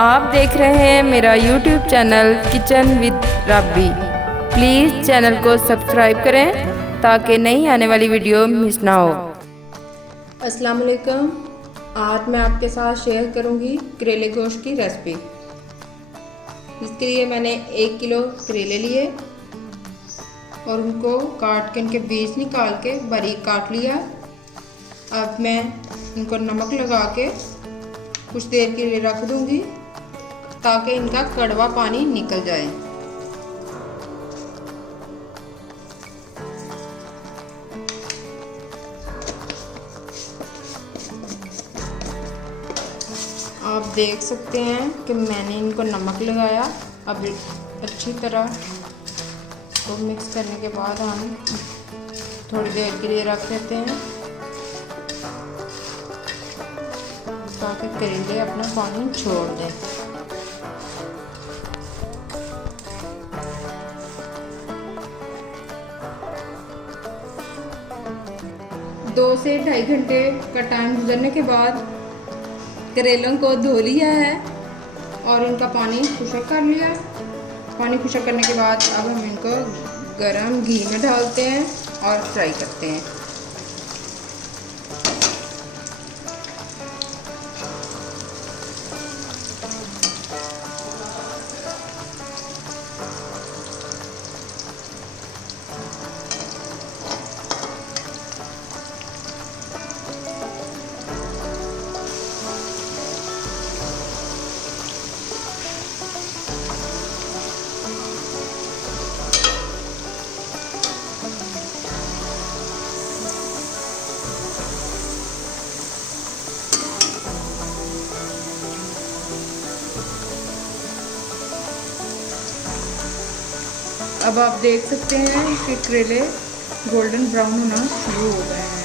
आप देख रहे हैं मेरा YouTube channel kitchen with Rabi. Please channel को सब्सक्राइब करें ताकि नई आने वाली वीडियो मिस ना हो। अस्सलाम वालेकुम। आज मैं आपके साथ शेयर करूंगी करेले गोश्त की रेसिपी। इसके लिए मैंने 1 किलो करेले लिए और उनको काट के इनके बीज निकाल के बारीक काट लिया। अब मैं इनको नमक लगा के कुछ देर के लिए रख दूंगी ताकि इनका कड़वा पानी निकल जाए। आप देख सकते हैं कि मैंने इनको नमक लगाया। अब अच्छी तरह को मिक्स करने के बाद हम थोड़ी देर के लिए रख देते हैं ताकि करेले अपना पानी छोड़ दें। दो से 2.5 घंटे का टाइम गुजरने के बाद करेलों को धो लिया है और इनका पानी खुश्क कर लिया। पानी खुश्क करने के बाद अब हम इनको गरम घी में डालते हैं और फ्राई करते हैं। अब आप देख सकते हैं कि करेले गोल्डन ब्राउन होना शुरू हो गए हैं।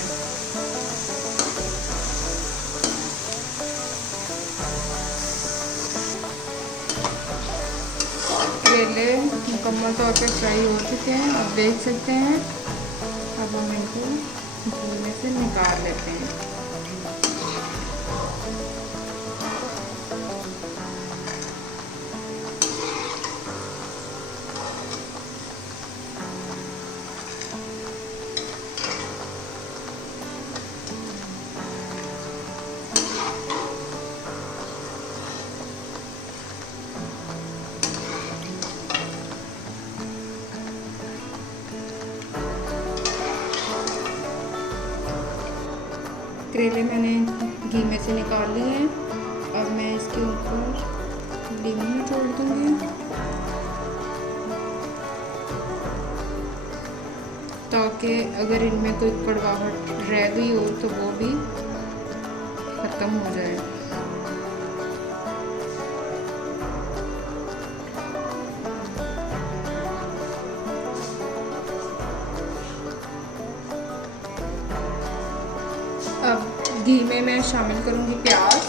करेले मुकम्मल तौर पे फ्राई हो चुके हैं। आप देख सकते हैं। अब हम इनको घी में से निकाल लेते हैं। करेले मैंने घी में से निकाल लिए हैं। अब मैं इसके ऊपर लीमू छोड़ दूँगी ताकि अगर इनमें कोई कड़वाहट रह गई हो तो वो भी ख़त्म हो जाए। अब घी में मैं शामिल करूंगी प्याज।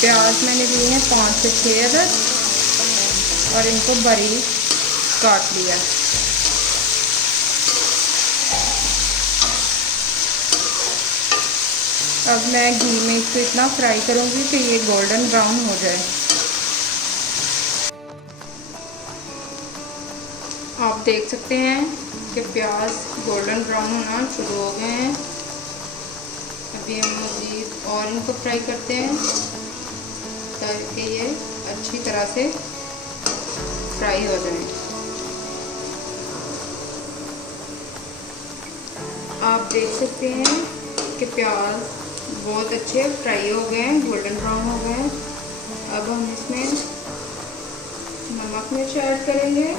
प्याज मैंने लिए हैं 5 से 6 अदद और इनको बारीक काट लिया। अब मैं घी में इसको इतना फ्राई करूंगी कि ये गोल्डन ब्राउन हो जाए। आप देख सकते हैं कि प्याज गोल्डन ब्राउन होना शुरू हो गए हैं। अभी हम मज़ीद और इनको फ्राई करते हैं ताकि ये अच्छी तरह से फ्राई हो जाए। आप देख सकते हैं कि प्याज बहुत अच्छे फ्राई हो गए हैं, गोल्डन ब्राउन हो गए हैं। अब हम इसमें नमक मिर्च ऐड करेंगे।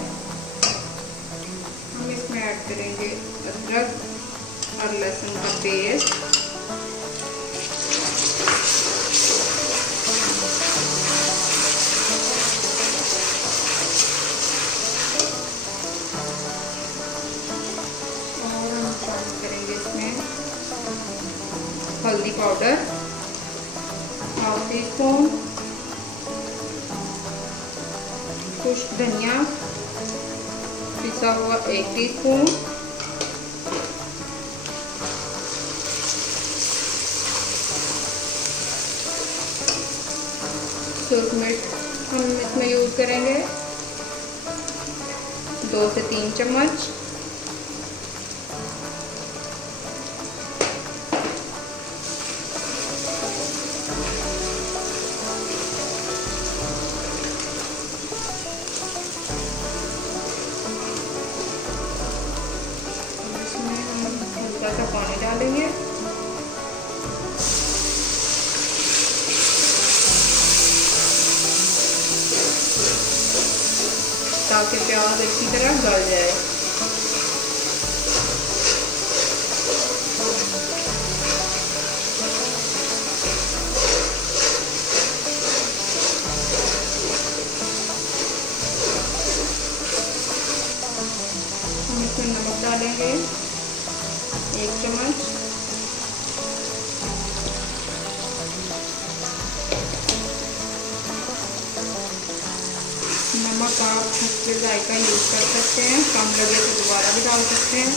हम इसमें ऐड करेंगे अदरक और लहसुन का पेस्ट, और हम शामिल करेंगे इसमें हल्दी पाउडर 1/2 टीस्पून, कुछ धनिया पिसा हुआ 1 टीस्पून, सूरख मिर्च हम इसमें यूज़ करेंगे 2 से 3 चम्मच। इसमें हम हल्का सा पानी डालेंगे। ताकि प्याज अच्छी तरह गल जाए। हम इसमें नमक डालेंगे 1 चम्मच। नमक आप अपने जायका यूज़ कर सकते हैं, कम लगे तो दोबारा भी डाल सकते हैं।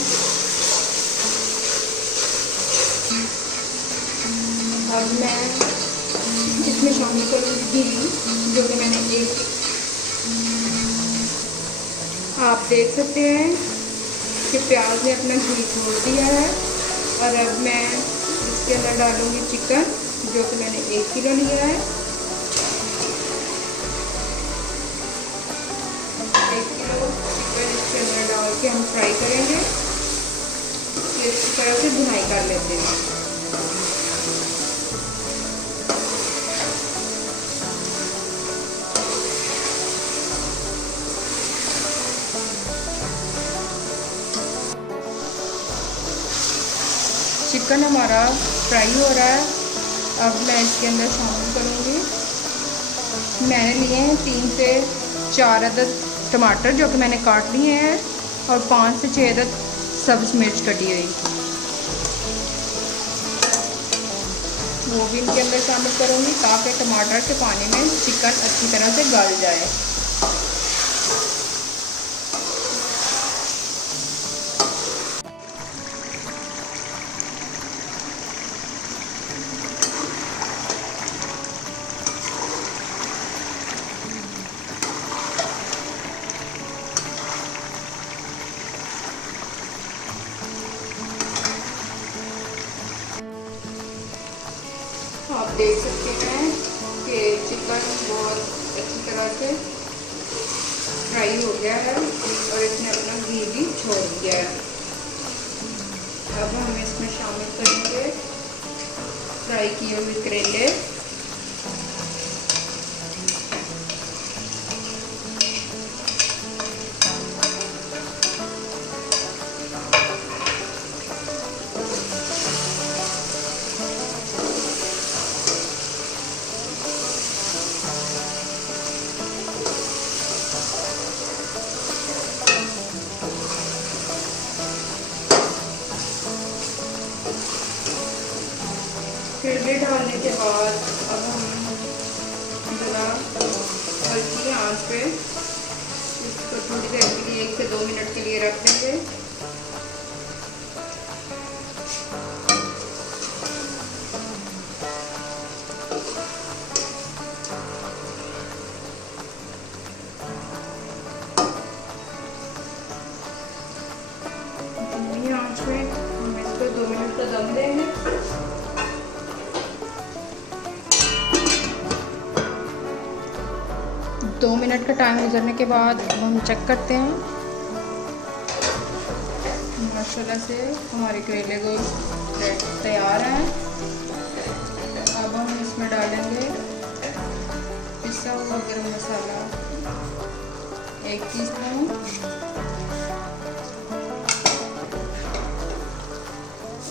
अब मैं इसमें शामिल करूँगी घी, जो कि मैंने आप देख सकते हैं कि प्याज ने अपना घी छोड़ दिया है। और अब मैं इसके अंदर डालूँगी चिकन, जो कि मैंने 1 किलो लिया है। 1 किलो चिकन इसके अंदर डाल के हम फ्राई करेंगे। इस तरह से भुनाई कर लेते हैं। चिकन हमारा फ्राई हो रहा है। अब मैं इसके अंदर शामिल करूँगी, मैंने लिए हैं 3 से 4 अदद टमाटर, जो कि मैंने काट लिए हैं, और 5 से 6 अदद सब्ज़ मिर्च कटी हुई, वो भी इनके अंदर शामिल करूँगी ताकि टमाटर के पानी में चिकन अच्छी तरह से गल जाए। आप देख सकते हैं कि चिकन बहुत अच्छी तरह से फ्राई हो गया है और इसने अपना घी भी छोड़ दिया है। अब हम इसमें शामिल करेंगे फ्राई किए हुए करेले। करेले डालने के बाद अब हम ज़रा हल्की आंच पे इसको थोड़ी देर के लिए 1 से 2 मिनट के लिए रख देंगे। धीमी आंच पे हम इसको 2 मिनट का दम देंगे। दो मिनट का टाइम गुजरने के बाद अब हम चेक करते हैं। माशाल्लाह से हमारे करेले गोश्त तैयार है। अब हम इसमें डालेंगे पिसा हुआ गरम मसाला 1 टीस्पून,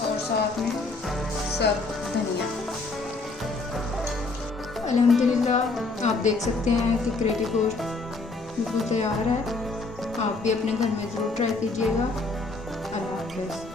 और साथ में सब धनिया। अल्हम्दुलिल्लाह आप देख सकते हैं कि करेले गोश्त बिल्कुल तैयार है। आप भी अपने घर में ज़रूर ट्राई कीजिएगा। अल्लाह हाफ़िज़।